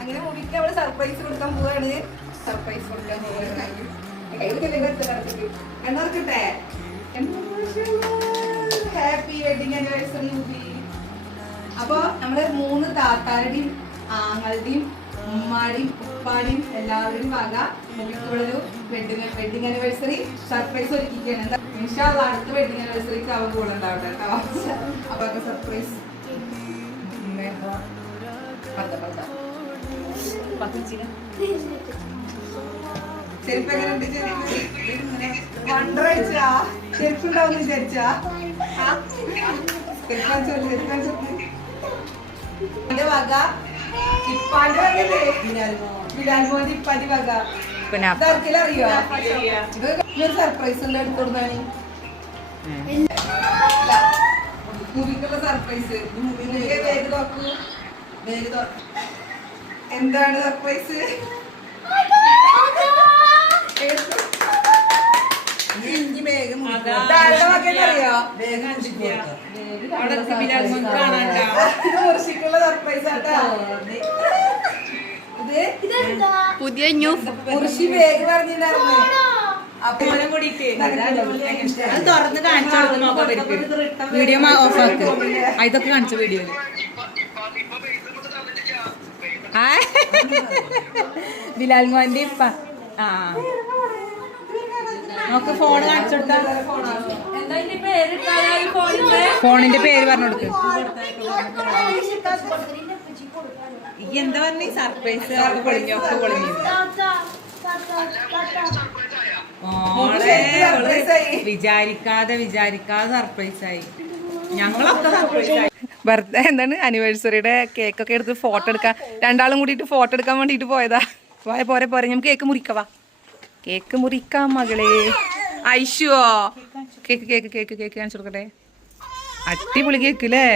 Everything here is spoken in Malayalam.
അങ്ങനെ മുടിക്ക് അവള് സർപ്രൈസ് കൊടുക്കാൻ പോവാണ്. സർപ്രൈസ് കൊടുക്കാൻ പോവാണ്. എന്നോർക്കട്ടെ ഹാപ്പി വെഡിങ് ആനിവേഴ്സറി മുബി. അപ്പൊ നമ്മള് 3 താത്താരുടെയും ആങ്ങളുടെയും ഉമ്മാടിയും ഉപ്പാടിയും എല്ലാവരും വക മുബിക്കുള്ളൊരു വെഡിങ് ആനിവേഴ്സറി സർപ്രൈസ് ഒരുക്കിയാണ്. എന്താ ഇൻഷാ അല്ലാഹ് അടുത്ത വെഡിങ് ആനിവേഴ്സറിക്ക് അവൻ കൂടെ ഉണ്ടാവട്ടെ കേട്ടോ. അപ്പൊ സർപ്രൈസ് ചെരുപ്പെങ്ങനെയുണ്ട്? ചെരുപ്പുണ്ടാവും വിചാരിച്ചാ എന്റെ വക ഇപ്പാന്റെ വകല്ലേ ബിലാൽ മോന്റെ ഇപ്പാന്റെ വക. അറിയോ ഇതൊരു സർപ്രൈസ് ഉണ്ട് എടുത്തോടുന്നാണ് മൂവിക്കുള്ള സർപ്രൈസ്. വേഗം നോക്കൂ, വേഗം എന്താണ് സർപ്രൈസ്? അറിയോ മുർഷിക്കുള്ള സർപ്രൈസ് ആട്ടാ ഇത്. പുതിയ ന്യൂ മുർഷി വേഗം പറഞ്ഞിട്ടുണ്ടായിരുന്നു. തുറന്ന് കാണിച്ചു വീഡിയോ ഓഫ് ആക്ക്. ഇതൊക്കെ കാണിച്ചു വീഡിയോയില്. ബിലാൽ മോന്റെ ഇപ്പ നമുക്ക് ഫോൺ കാണിച്ചു കൊടുത്താ. ഫോണിന്റെ പേര് പറഞ്ഞു കൊടുക്ക്. എന്താ പറഞ്ഞ സർപ്രൈസ് പൊളിഞ്ഞു, ഒക്കെ പൊളിഞ്ഞു. വിചാരിക്കാതെ സർപ്രൈസ് ആയി. ഞങ്ങളൊക്കെ സർപ്രൈസ് ആയി. ബർത്ത്ഡേ എന്താണ് ആനിവേഴ്സറിയുടെ കേക്കൊക്കെ എടുത്ത് ഫോട്ടോ എടുക്കാൻ രണ്ടാളും കൂടിയിട്ട് ഫോട്ടോ എടുക്കാൻ വേണ്ടിയിട്ട് പോയതാ. പോരെ നമുക്ക് കേക്ക് മുറിക്കവാ. കേക്ക് മുറിക്കാം മകളെ. ഐഷുവോ കേക്ക് കാണിച്ചു കൊടുക്കട്ടെ. അടിപൊളി കേക്ക് അല്ലേ?